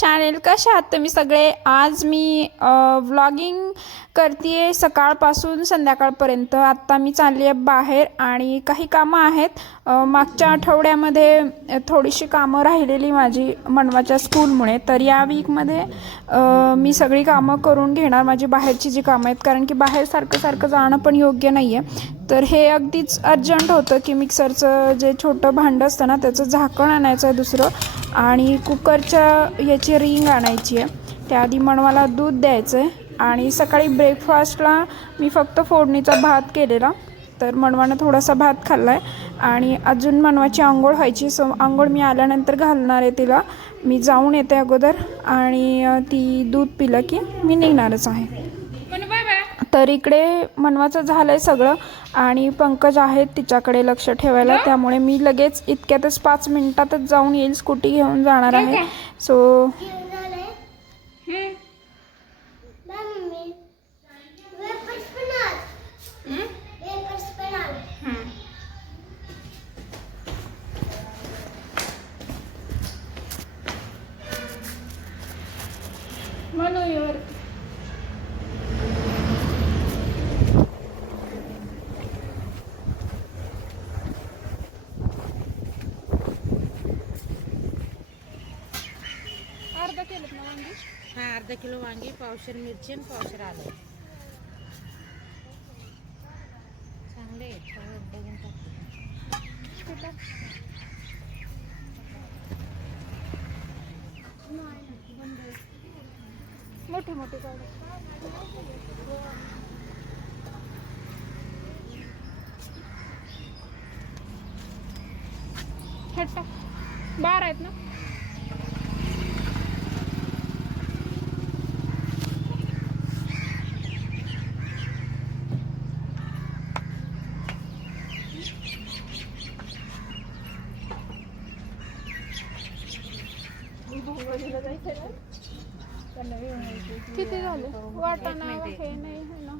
Channel. कसे आहात तुम्ही सगळे? आज मी व्लॉगिंग करते सकाळपासून संध्याकाळपर्यंत. आत्ता मी चालली आहे बाहेर आणि काही कामं आहेत. मागच्या आठवड्यामध्ये थोडीशी कामं राहिलेली माझी मनवाच्या स्कूलमुळे, तर या वीकमध्ये मी सगळी कामं करून घेणार माझी बाहेरची जी कामं आहेत, कारण की बाहेर सारखं जाणं पण योग्य नाही आहे. तर हे अगदीच अर्जंट होतं की मिक्सरचं जे छोटं भांडं असतं ना त्याचं झाकण आणायचं आहे दुसरं, आणि कुकरच्या याची रिंग आणायची आहे. त्याआधी मनवाला दूध द्यायचं आहे. आणि सकाळी ब्रेकफास्टला मी फक्त फोडणीचा भात केलेला, तर मनवानं थोडासा भात खाल्ला आहे. आणि अजून मनवाची आंघोळ व्हायची, सो आंघोळ मी आल्यानंतर घालणार आहे तिला. मी जाऊन येते अगोदर आणि ती दूध पिलं की मी निघणारच आहे. तर इकडे मनवाचं झालं आहे सगळं आणि पंकज आहेत तिच्याकडे लक्ष ठेवायला, त्यामुळे मी लगेच इतक्यातच 5 मिनिटातच जाऊन येईल. स्कूटी घेऊन जाणार आहे. सो मनोवर अर्धा किलो ना वांगी. हाँ, अर्धा किलो वांगी, पावशेर मिरची आणि पावशेर आलं. चांगले आहेत, बघून टाक. मोठे मोठे काढ. हट्टा 12 आहेत ना. किती झाले? वाटाणा हे नाही आहे ना,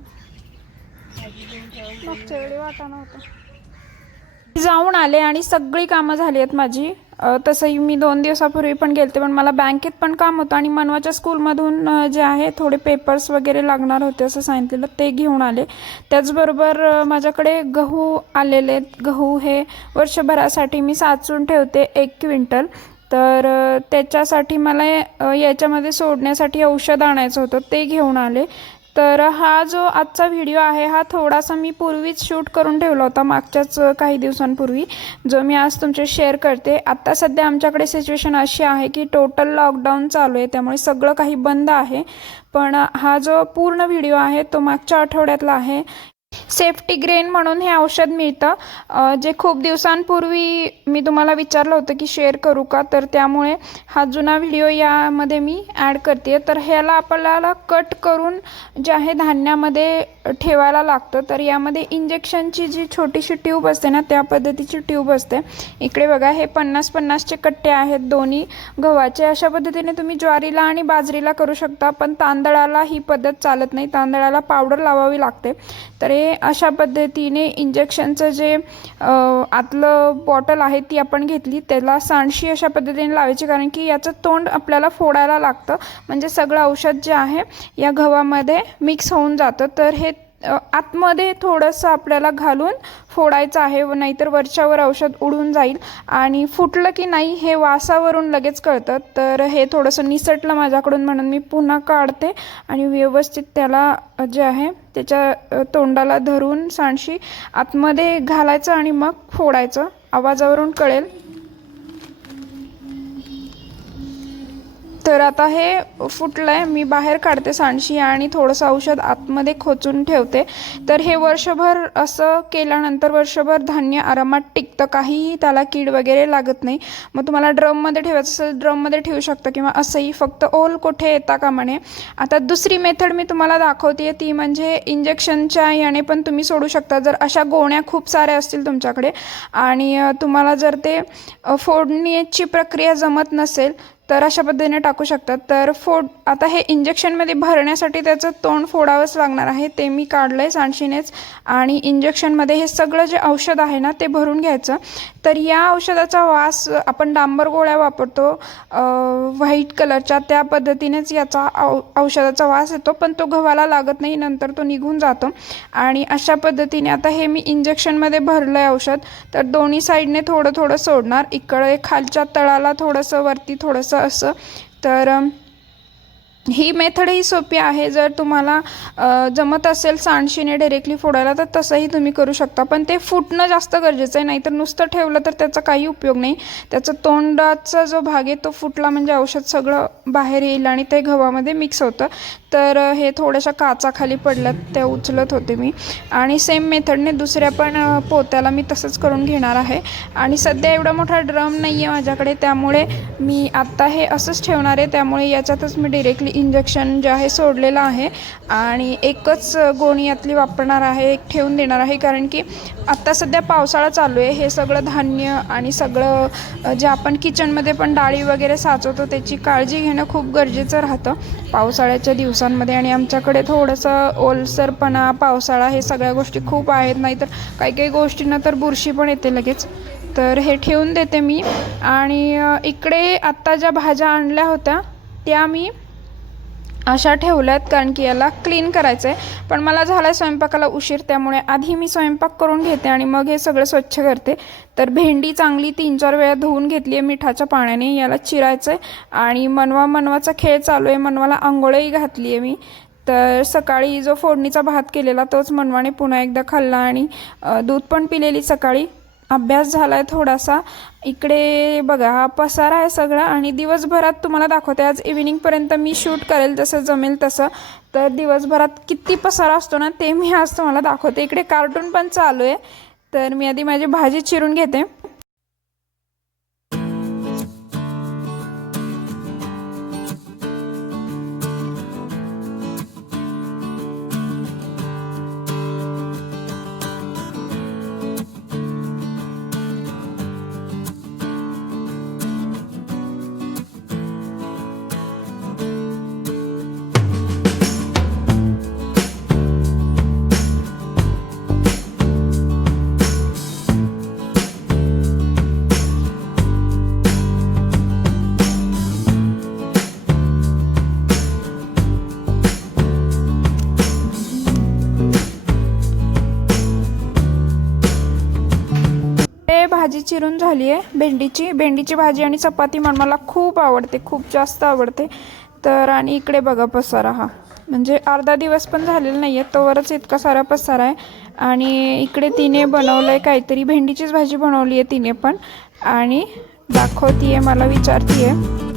मागच्या वेळी वाटाणा होता. जाऊन आले आणि सगळी कामं झाली आहेत माझी. तसंही मी 2 दिवसापूर्वी पण गेलते, पण मला बँकेत पण काम होतं आणि मनवाच्या स्कूलमधून जे आहे थोडे पेपर्स वगैरे लागणार होते असं सांगितलेलं, ते घेऊन आले. त्याचबरोबर माझ्याकडे गहू आलेले आहेत. गहू हे वर्षभरासाठी मी साचून ठेवते 1 क्विंटल. तर त्याच्यासाठी मला याच्यामध्ये सोडण्यासाठी औषध आणायचं होतं, ते घेऊन आले. तर हा जो आजचा व्हिडिओ आहे हा थोडासा मी पूर्वीच शूट करून ठेवला होता, मागच्याच काही दिवसांपूर्वी, जो मी आज तुमच्याशी शेअर करते. आत्ता सध्या आमच्याकडे सिच्युएशन अशी आहे की टोटल लॉकडाऊन चालू आहे, त्यामुळे सगळं काही बंद आहे. पण हा जो पूर्ण व्हिडिओ आहे तो मागच्या आठवड्यातला आहे. सेफ्टी ग्रेन म्हणून हे औषध मिळतं, जे खूप दिवसांपूर्वी मी तुम्हाला विचारलं होतं की शेअर करू का, तर त्यामुळे हा जुना व्हिडिओ यामध्ये मी ॲड करते. तर ह्याला आपल्याला कट करून जे आहे धान्यामध्ये ठेवायला लागतं. तर यामध्ये इंजेक्शनची जी छोटीशी ट्यूब असते ना त्या पद्धतीची ट्यूब असते. इकडे बघा, हे 50-50चे कट्टे आहेत दोन्ही गव्हाचे. अशा पद्धतीने तुम्ही ज्वारीला आणि बाजरीला करू शकता, पण तांदळाला ही पद्धत चालत नाही, तांदळाला पावडर लावावी लागते. तर हे अशा पद्धतीने इंजेक्शनचं जे आतलं बॉटल आहे ती आपण घेतली, त्याला सांडशी अशा पद्धतीने लावायची, कारण की याचं तोंड आपल्याला फोडायला लागतं, म्हणजे सगळं औषध जे आहे या गव्हामध्ये मिक्स होऊन जातं. तर हे आतमध्ये थोडंसं आपल्याला घालून फोडायचं आहे, नाहीतर वरच्यावर औषध उडून जाईल आणि फुटलं की नाही हे वासावरून लगेच कळतं. तर हे थोडंसं निसटलं माझ्याकडून, म्हणून मी पुन्हा काढते आणि व्यवस्थित त्याला जे आहे त्याच्या तोंडाला धरून सांडशी आतमध्ये घालायचं आणि मग फोडायचं. आवाजावरून कळेल. तर आता हे फुटलं आहे, मी बाहेर काढते सांडशी आणि थोडंसं औषध आतमध्ये खोचून ठेवते. तर हे वर्षभर असं केल्यानंतर वर्षभर धान्य आरामात टिकतं, काहीही त्याला कीड वगैरे लागत नाही. मग तुम्हाला ड्रममध्ये ठेवायचं असेल ड्रममध्ये ठेवू शकता, किंवा असंही फक्त ओल कोठे येता कामा नये. आता दुसरी मेथड मी तुम्हाला दाखवते, ती म्हणजे इंजेक्शनच्या याने पण तुम्ही सोडू शकता. जर अशा गोण्या खूप साऱ्या असतील तुमच्याकडे आणि तुम्हाला जर ते फोडण्याची प्रक्रिया जमत नसेल तर अशा पद्धतीने टाकू शकतात. तर आता हे इंजेक्शनमध्ये भरण्यासाठी त्याचं तोंड फोडावंच लागणार आहे, ते मी काढलं आहे सांडशीनेच. आणि इंजेक्शनमध्ये हे सगळं जे औषध आहे ना ते भरून घ्यायचं. तर या औषधाचा वास आपण डांबर गोळ्या वापरतो व्हाईट कलरच्या, त्या पद्धतीनेच याचा औषधाचा वास येतो, पण तो गव्हाला लागत नाही, नंतर तो निघून जातो. आणि अशा पद्धतीने आता हे मी इंजेक्शनमध्ये भरलं आहे औषध. तर दोन्ही साईडने थोडं थोडं सोडणार, इकडे खालच्या तळाला थोडंसं, वरती थोडंसं असं. तर ही मेथडही सोपी आहे. जर तुम्हाला जमत असेल सांडशीने डायरेक्टली फोडायला तर तसंही तुम्ही करू शकता, पण ते फुटणं जास्त गरजेचं आहे, नाहीतर नुसतं ठेवलं तर त्याचा काही उपयोग नाही. त्याचा तोंडाचा जो भाग आहे तो फुटला म्हणजे औषध सगळं बाहेर येईल आणि ते गव्हामध्ये मिक्स होतं. तर हे थोड्याशा काचाखाली पडल्यात, त्या उचलत होते मी. आणि सेम मेथडने दुसऱ्या पण पोत्याला मी तसंच करून घेणार आहे. आणि सध्या एवढा मोठा ड्रम नाही आहे माझ्याकडे, त्यामुळे मी आत्ता हे असंच ठेवणार आहे. त्यामुळे याच्यातच मी डायरेक्टली इंजेक्शन जे आहे सोडलेलं आहे आणि एकच गोणी यातली वापरणार आहे, एक ठेवून देणार आहे. कारण की आत्ता सध्या पावसाळा चालू आहे, हे सगळं धान्य आणि सगळं जे आपण किचनमध्ये पण डाळी वगैरे साचवतो त्याची काळजी घेणं खूप गरजेचं राहतं पावसाळ्याच्या दिवसांमध्ये. आणि आमच्याकडे थोडंसं ओलसरपणा, पावसाळा हे सगळ्या गोष्टी खूप आहेत, नाहीतर काही काही गोष्टींना तर बुरशी पण येते लगेच. तर हे ठेवून देते मी. आणि इकडे आत्ता ज्या भाज्या आणल्या होत्या त्या मी अशा ठेवल्यात, कारण की याला क्लीन करायचं आहे. पण मला झाला आहे स्वयंपाकाला उशीर, त्यामुळे आधी मी स्वयंपाक करून घेते आणि मग हे सगळं स्वच्छ करते. तर भेंडी चांगली 3-4 वेळा धुवून घेतली आहे मिठाच्या पाण्याने. याला चिरायचं आहे आणि मनवाचा खेळ चालू आहे. मनवाला आंघोळही घातली आहे मी. तर सकाळी जो फोडणीचा भात केलेला तोच मनवाने पुन्हा एकदा खाल्ला आणि दूध पण पिलेली सकाळी. अभ्यास झाला आहे थोडासा. इकडे बघा हा पसारा आहे सगळा आणि दिवसभरात तुम्हाला दाखवते. आज इव्हिनिंगपर्यंत मी शूट करेल जसं जमेल तसं. तर दिवसभरात किती पसारा असतो ना ते मी आज तुम्हाला दाखवते. इकडे कार्टून पण चालू आहे. तर मी आधी माझी भाजी चिरून घेते. भाजी चिरून झाली आहे भेंडीची भाजी आणि चपाती मला खूप आवडते, खूप जास्त आवडते. तर आणि इकडे बघा पसारा, हा म्हणजे अर्धा दिवस पण झालेला नाही आहे तोवरच इतका सारा पसारा आहे. आणि इकडे तिने बनवलं आहे काहीतरी, भेंडीचीच भाजी बनवली आहे तिने पण आणि दाखवती आहे, मला विचारती आहे.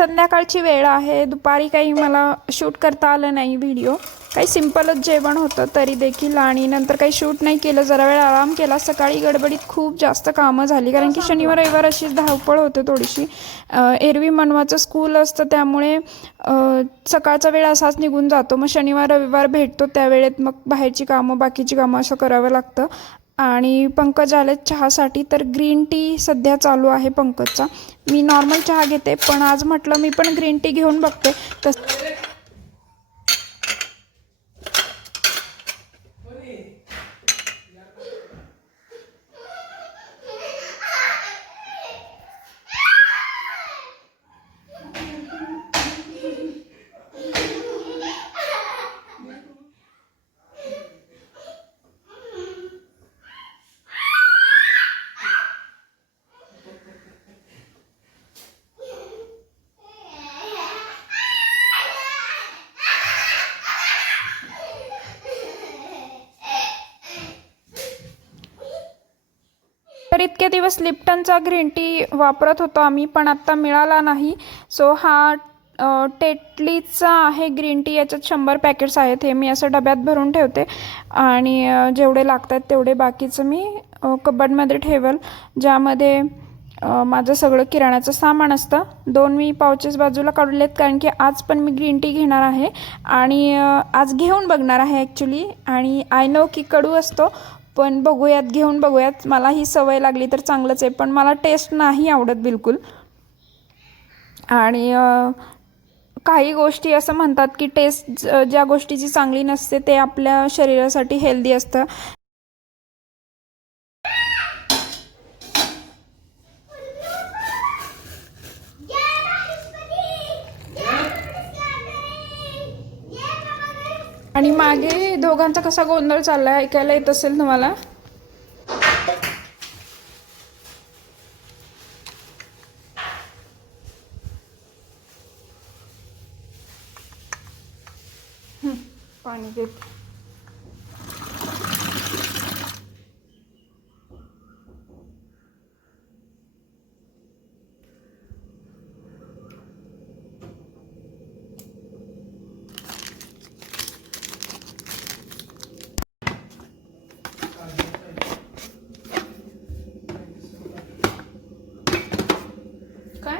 संध्याकाळची वेळ आहे. दुपारी काही मला शूट करता आलं नाही व्हिडिओ. काही सिंपलच जेवण होतं तरी देखील, आणि नंतर काही शूट नाही केलं. जरा वेळ आराम केला. सकाळी गडबडीत खूप जास्त कामं झाली, कारण की शनिवार रविवार अशी धावपळ होते थोडीशी. एरवी मनवाचं स्कूल असतं त्यामुळे सकाळचा वेळ असाच निघून जातो. मग शनिवार रविवार भेटतो त्या वेळेत मग बाहेरची कामं बाकीची कामं असं करावं लागतं. आणि पंकज आले चहासाठी, तर ग्रीन टी सध्या चालू आहे पंकजचा. मी नॉर्मल चहा घेते, पण आज म्हटलं मी पण ग्रीन टी घेऊन बघते. तर इतके दिवस लिप्टनचा ग्रीन टी वापरत होतो आम्ही, पण आत्ता मिळाला नाही. सो हा टेटलीचा आहे ग्रीन टी. याच्यात 100 पॅकेट्स आहेत. हे मी असं डब्यात भरून ठेवते आणि जेवढे लागतात तेवढे बाकीचं मी कबडमध्ये ठेवल, ज्यामध्ये माझं सगळं किराण्याचं सामान असतं. 2 मी पाउचेस बाजूला काढलेत, कारण की आज पण मी ग्रीन टी घेणार आहे आणि आज घेऊन बघणार आहे ॲक्च्युली. आणि आय नो की कडू असतो, पण बघूयात, घेऊन बघूयात. मला ही सवय लागली तर चांगलंच आहे, पण मला टेस्ट नाही आवडत बिलकुल. आणि काही गोष्टी असं म्हणतात की टेस्ट ज्या गोष्टीची चांगली नसते ते आपल्या शरीरासाठी हेल्दी असतं. आणि मागे दोघांचा कसा गोंधळ चाललाय ऐकायला येत असेल तुम्हाला. पाणी घेत. काय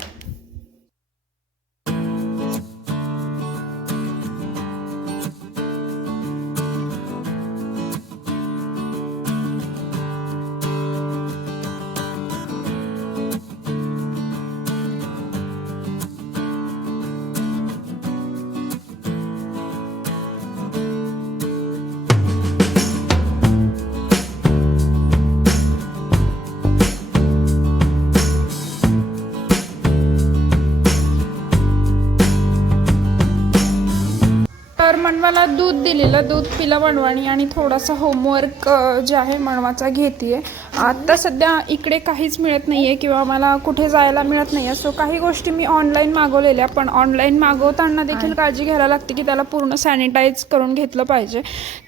मनवाला दूध दिलेलं, दूध पिलं मनवानी, आणि थोडासा होमवर्क जे आहे मनवाचा घेते. आत्ता सध्या इकडे काहीच मिळत नाही आहे किंवा मला कुठे जायला मिळत नाही आहे. सो काही गोष्टी मी ऑनलाईन मागवलेल्या, पण ऑनलाईन मागवताना देखील काळजी घ्यायला लागते की त्याला पूर्ण सॅनिटाईज करून घेतलं पाहिजे.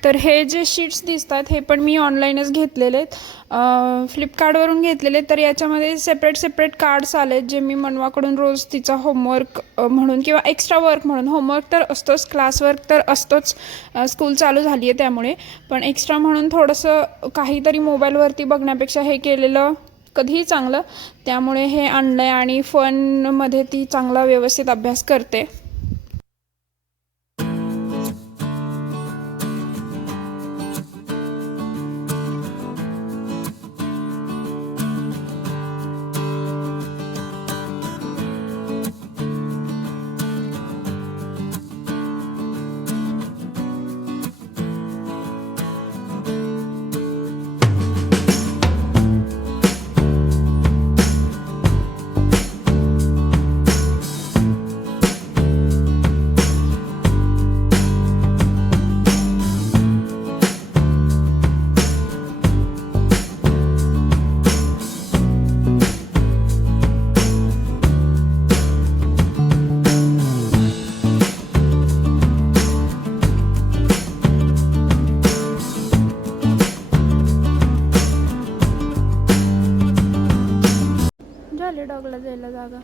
तर हे जे शीट्स दिसत आहेत हे पण मी ऑनलाईनच घेतलेले आहेत, फ्लिपकार्टवरून घेतलेले. तर याच्यामध्ये सेपरेट कार्ड्स आलेत जे मी मनवाकडून रोज तिचा होमवर्क म्हणून किंवा एक्स्ट्रा वर्क म्हणून, होमवर्क तर असतोच, क्लासवर्क तर असतोच, स्कूल चालू झाली आहे त्यामुळे, पण एक्स्ट्रा म्हणून थोडंसं काहीतरी मोबाईलवरती बघण्यापेक्षा हे केलेलं कधीही चांगलं. त्यामुळे हे आणलं आहे आणि फनमध्ये ती चांगला व्यवस्थित अभ्यास करते. डॉगला जायला जागा.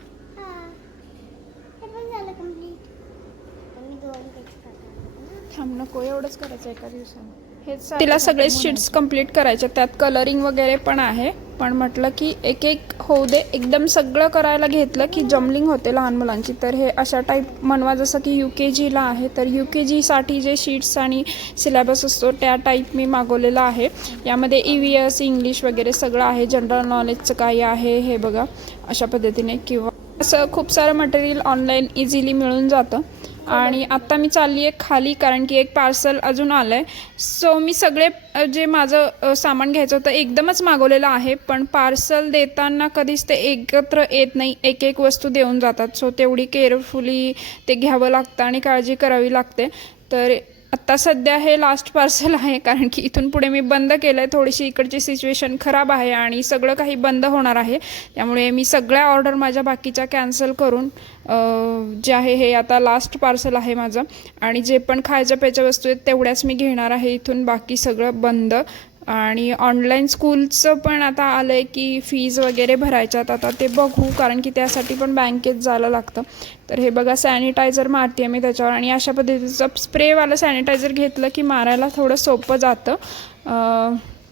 थांब नको एवढंच करायचं एका दिवसात. हेच तिला सगळे शीट्स कंप्लीट करायचे, त्यात कलरिंग वगैरे पण आहे. पण म्हटलं की एक एक होऊ दे, एकदम सगळं करायला घेतलं की जमलिंग होते लहान मुलांची. तर हे अशा टाईप म्हणवा, जसं की UKGला आहे तर UKGसाठी जे शीट्स आणि सिलेबस असतो त्या टाईप मी मागवलेला आहे. यामध्ये EVS इंग्लिश वगैरे सगळं आहे. जनरल नॉलेजचं काही आहे हे बघा अशा पद्धतीने, किंवा असं खूप सारं मटेरियल ऑनलाईन इझिली मिळून जातं. आणि आत्ता मी चालली आहे खाली, कारण की एक पार्सल अजून आलं आहे. सो मी सगळे जे माझं सामान घ्यायचं होतं एकदमच मागवलेलं आहे, पण पार्सल देताना कधीच ते एकत्र येत नाही, एक एक वस्तू देऊन जातात. सो तेवढी केअरफुली ते घ्यावं लागतं आणि काळजी करावी लागते. तर आत्ता सध्या हे लास्ट पार्सल आहे, कारण की इथून पुढे मी बंद केलं आहे. थोडीशी इकडची सिच्युएशन खराब आहे आणि सगळं काही बंद होणार आहे. त्यामुळे मी सगळ्या ऑर्डर माझ्या बाकीच्या कॅन्सल करून जे आहे हे आता लास्ट पार्सल आहे माझं. आणि जे पण खायच्या प्यायच्या वस्तू आहेत तेवढ्याच मी घेणार आहे इथून, बाकी सगळं बंद. आणि ऑनलाईन स्कूलचं पण आता आलं आहे की फीज वगैरे भरायच्यात, आता ते बघू, कारण की त्यासाठी पण बँकेत जायला लागतं. तर हे बघा सॅनिटायझर मारते मी त्याच्यावर, आणि अशा पद्धतीचं स्प्रेवालं सॅनिटायझर घेतलं की मारायला थोडं सोपं जातं.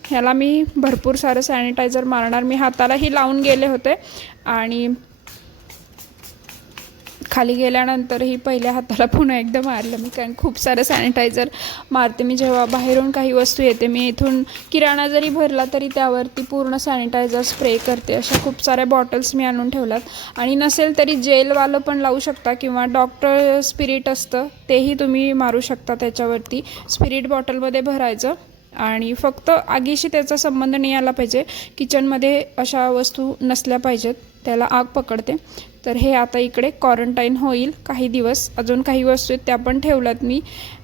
ह्याला मी भरपूर सारं सॅनिटायझर मारणार. मी हातालाही लावून गेले होते आणि खाली गेल्यानंतरही पहिल्या हाताला पुन्हा एकदा मारलं मी, कारण खूप सारं सॅनिटायझर मारते मी जेव्हा बाहेरून काही वस्तू येते. मी इथून किराणा जरी भरला तरी त्यावरती पूर्ण सॅनिटायझर स्प्रे करते. अशा खूप साऱ्या बॉटल्स मी आणून ठेवल्यात. आणि नसेल तरी जेलवालं पण लावू शकता, किंवा डॉक्टर स्पिरिट असतं तेही तुम्ही मारू शकता त्याच्यावरती. स्पिरिट बॉटलमध्ये भरायचं आणि फक्त आगीशी त्याचा संबंध नाही आला पाहिजे. किचनमध्ये अशा वस्तू नसल्या पाहिजेत, त्याला आग पकडते. तर हे आता इकडे क्वारंटाईन होईल काही दिवस. अजून काही वस्तू आहेत त्या पण ठेवल्यात मी,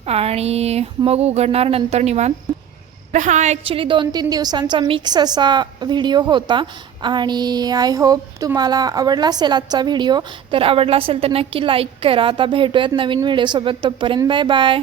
आणि मग उघडणार नंतर निवांत. तर हा ॲक्च्युली 2-3 दिवसांचा मिक्स असा व्हिडिओ होता, आणि आय होप तुम्हाला आवडला असेल आजचा व्हिडिओ. तर आवडला असेल तर नक्की लाईक करा. आता भेटूयात नवीन व्हिडिओसोबत, तोपर्यंत बाय बाय.